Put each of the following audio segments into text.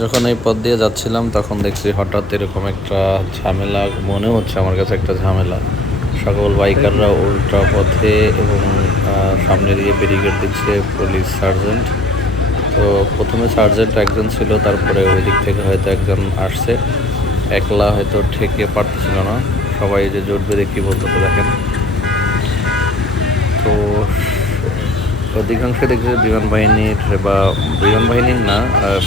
যখন এই পথ দিয়ে যাচ্ছিলাম তখন দেখছি হঠাৎ এরকম একটা ঝামেলা মনে হচ্ছে আমার কাছে, একটা ঝামেলা। সকল বাইকাররা উল্টা পথে এবং সামনে দিয়ে ব্যারিকেড দিচ্ছে পুলিশ সার্জেন্ট। তো প্রথমে সার্জেন্ট একজন ছিল, তারপরে ওই দিক থেকে হয়তো একজন আসছে, একলা হয়তো ঠেকে পারতেছিল না। সবাই যে জোট বেঁধে কী বলতেছে দেখেন। তো অধিকাংশ দেখছি বিমান বাহিনীর বা বিমান বাহিনীর না,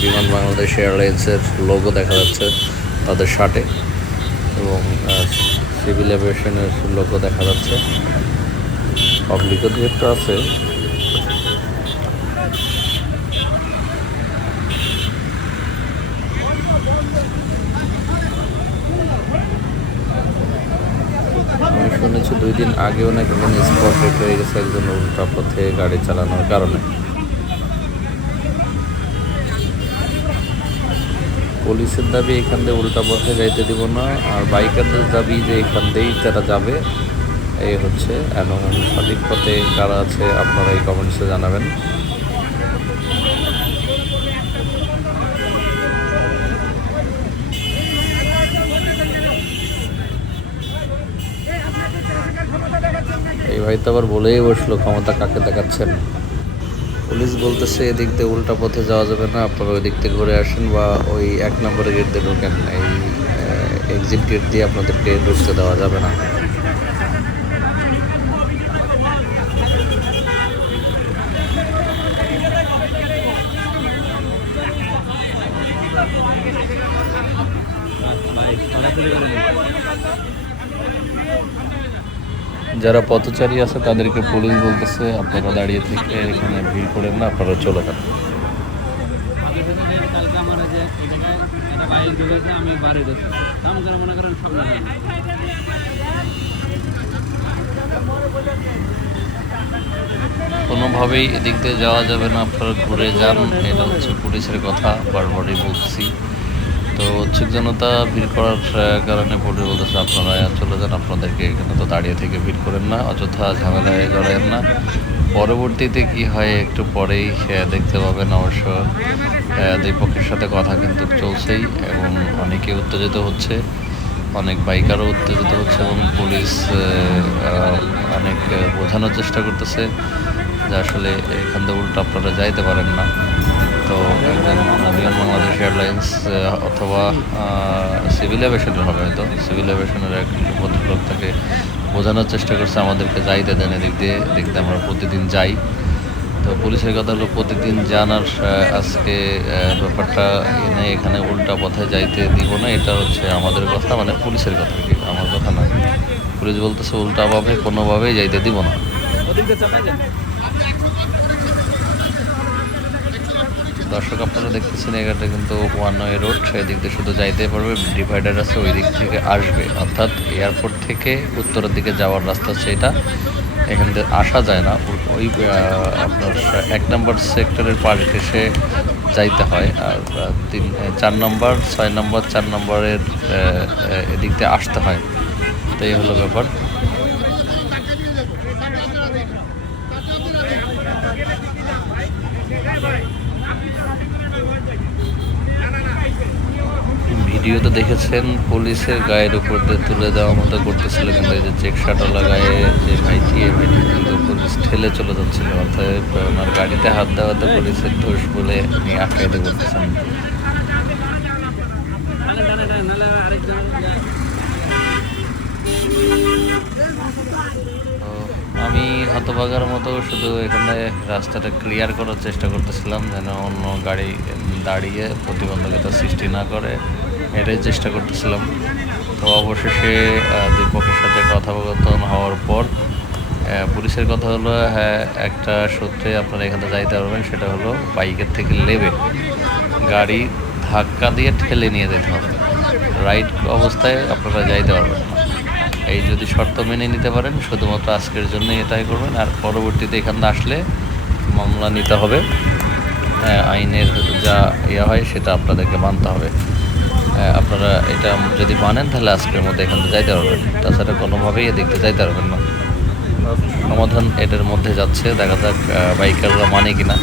বিমান বাংলাদেশ এয়ারলাইন্সের লোগো দেখা যাচ্ছে তাদের শার্টে, এবং সিভিল এভিয়েশনের লোগো দেখা যাচ্ছে। পাবলিকও দু একটা আছে। আমি শুনেছি 2 দিন আগেও নাকি এখানে স্পট ডেট হয়ে গেছে একজন উল্টা পথে গাড়ি চালানোর কারণে। পুলিশের দাবি এখান দিয়ে উল্টা পথে যাইতে দিব না, আর বাইকারদের দাবি যে এখান দিয়েই তারা যাবে। এই হচ্ছে, এবং সঠিক পথে কারা আছে আপনারা এই কমেন্টসে জানাবেন। এই ভাই তো আবার বলেই বসলো ক্ষমতা কাকে দেখাচ্ছেন। পুলিশ বলতেছে এদিক দিয়ে উল্টা পথে যাওয়া যাবে না, আপনারা ওই দিক থেকে ঘুরে আসেন বা ওই 1 নম্বরের গেট দিয়ে ঢোকেন, এই এক্সিট গেট দিয়ে আপনাদেরকে ঢুকতে দেওয়া যাবে না। যারা পথচারী আছে তাদেরকে পুলিশ বলতেছে আপনারা দাঁড়িয়ে থেকে এখানে ভিড় করেন না, আপনারা চলে যান। কোনোভাবেই এদিক দিয়ে যাওয়া যাবে না, আপনারা ঘুরে যান, এটা হচ্ছে পুলিশের কথা, বারবারই বলছি। তো উৎসুক জনতা ভিড় করার কারণে পুলিশ বলতেছে আপনারা চলে যান, আপনাদেরকে এখানে তো দাঁড়িয়ে থেকে ভিড় করেন না, অযথা ঝামেলায় জড়ায়েন না। পরবর্তীতে কি হয় একটু পরেই দেখতে পাবেন। অবশ্য দুই পক্ষের সাথে কথা কিন্তু চলছেই, এবং অনেকে উত্তেজিত হচ্ছে, অনেক বাইকারও উত্তেজিত হচ্ছে, এবং পুলিশ অনেক বোঝানোর চেষ্টা করতেছে যে আসলে এখান থেকে উল্টো আপনারা যাইতে পারেন না। তো একজন বিমান বাংলাদেশ এয়ারলাইন্স অথবা সিভিল এভিয়েশনের হবে, হয়তো সিভিল এভিয়েশনের এক ভদ্রলোক তাকে বোঝানোর চেষ্টা করছে আমাদেরকে যাইতে দেন, এদিক দিয়ে দেখতে আমরা প্রতিদিন যাই। তো পুলিশের কথা হলো প্রতিদিন যান, আর আজকে ব্যাপারটা এনে এখানে উল্টা পথে যাইতে দিব না, এটা হচ্ছে আমাদের কথা, মানে পুলিশের কথা, কি আমার কথা না। পুলিশ বলতেছে উল্টাভাবে কোনোভাবেই যাইতে দিব না। দর্শক আপনারা দেখতেছেন এখানটা কিন্তু 1 ওয়ে রোড, সেদিক দিয়ে শুধু যাইতে পারবে, ডিভাইডার আছে ওই দিক থেকে আসবে, অর্থাৎ এয়ারপোর্ট থেকে উত্তরের দিকে যাওয়ার রাস্তা সেটা, এখান থেকে আসা যায় না। ওই আপনার 1 নম্বর সেক্টরের পাশ ঘেসে যাইতে হয়, আর 4 নম্বর 6 নম্বর 4 নম্বরের এদিক দিয়ে আসতে হয়। তো এই হলো ব্যাপার। ভিডিওতে দেখেছেন পুলিশের গায়ের উপর দিয়ে তুলে দেওয়ার মতো করতেছিল, কিন্তু এই যে চেক শার্টওয়ালা গায়ে যে ভাইটি, কিন্তু পুলিশ ঠেলে চলে যাচ্ছিল, অর্থাৎ ওনার গাড়িতে হাত দেওয়াতে পুলিশের দোষ বলে উনি আখ্যায়িত করতেছেন। আমি হতভাগার মতো শুধু এখানে রাস্তাটা ক্লিয়ার করার চেষ্টা করতেছিলাম, যেন অন্য গাড়ি দাঁড়িয়ে প্রতিবন্ধকতা সৃষ্টি না করে, এটাই চেষ্টা করতেছিলাম। তো অবশেষে দুই পক্ষের সাথে কথোপকথন হওয়ার পর পুলিশের কথা হলো, হ্যাঁ একটা সূত্রে আপনারা এখানে যাইতে পারবেন, সেটা হলো বাইকের থেকে নেবে গাড়ি ধাক্কা দিয়ে ঠেলে নিয়ে যেতে হবে, রাইট অবস্থায় আপনারা যাইতে পারবেন না। এই যদি শর্ত মেনে নিতে পারেন শুধুমাত্র আজকের জন্য এটাই করবেন, আর পরবর্তীতে এখানে আসলে মামলা নিতে হবে, আইনের যা ইয়া হয় সেটা আপনাদেরকে মানতে হবে। আপনারা এটা যদি মানেন তাহলে আজকের মধ্যে এখান থেকে যাইতে পারবেন, তাছাড়া কোনোভাবেই এদিকে যাইতে পারবেন না। সমাধান এটার মধ্যে যাচ্ছে, দেখা যাক বাইকাররা মানে কিনা।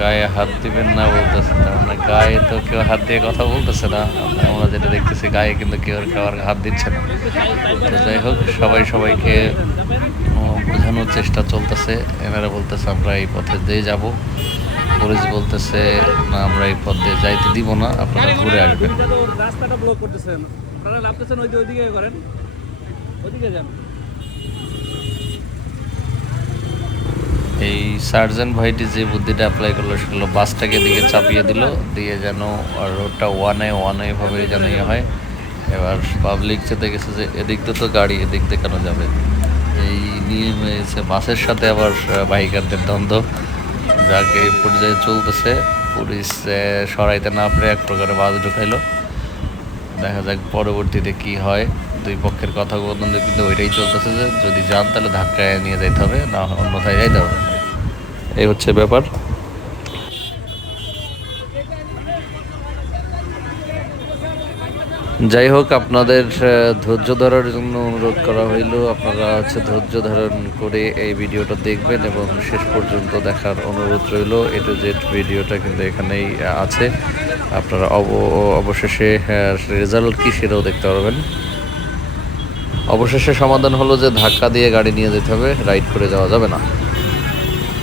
গায়ে হাত দিবেন না বলতেছে, তার মানে গায়ে তো কেউ হাত দিয়ে কথা বলতেছে না। আমরা যেটা দেখতেছি গায়ে কিন্তু কেউ কারোর হাত দিচ্ছে না। তো যাই হোক, সবাই সবাইকে বোঝানোর চেষ্টা চলতেছে। এনারা বলতেছে আমরা এই পথে দিয়ে যাব, পুলিশ বলতেছে না আমরা এই পথ দিয়ে যাইতে দিব না, আপনারা ঘুরে আসবেন। রাস্তাটা ব্লক করতেছেন, আপনারা লাভতেছেন ওইদিকে করেন, ওইদিকে যান। এই সার্জেন্ট ভাইটি যে বুদ্ধিটা অ্যাপ্লাই করলো সেগুলো বাসটাকে দিকে চাপিয়ে দিল, দিয়ে যেন রোডটা ওয়ান ভাবে যেন ইয়ে হয়। এবার পাবলিক যেতে গেছে যে এদিক দিয়ে তো গাড়ি, এদিক দিয়ে কেন যাবে, এই নিয়ে হয়েছে বাসের সাথে আবার বাইকারদের দ্বন্দ্ব, যাকে এই পর্যায়ে চলতেছে। পুলিশ সরাইতে না পারে এক প্রকারে বাস ঢুকাইলো। দেখা যাক পরবর্তীতে কি হয়। দুই পক্ষের কথা বন্ধন কিন্তু ওইটাই চলতেছে যে যদি যান তাহলে ধাক্কায় নিয়ে যাইতে হবে, না অন্যথায় যাইতে হবে। এই হচ্ছে ব্যাপার। যাই হোক, আপনাদের ধৈর্য ধরার জন্য অনুরোধ করা হইল। আপনারা ধৈর্য ধারণ করে এই ভিডিওটা দেখবেন এবং শেষ পর্যন্ত দেখার অনুরোধ রইল। এ টু জেড ভিডিওটা কিন্তু এখানেই আছে। আপনারা অবশেষে রেজাল্ট কি সেটাও দেখতে পারবেন। অবশেষে সমাধান হলো যে ধাক্কা দিয়ে গাড়ি নিয়ে যেতে হবে, রাইড করে যাওয়া যাবে না।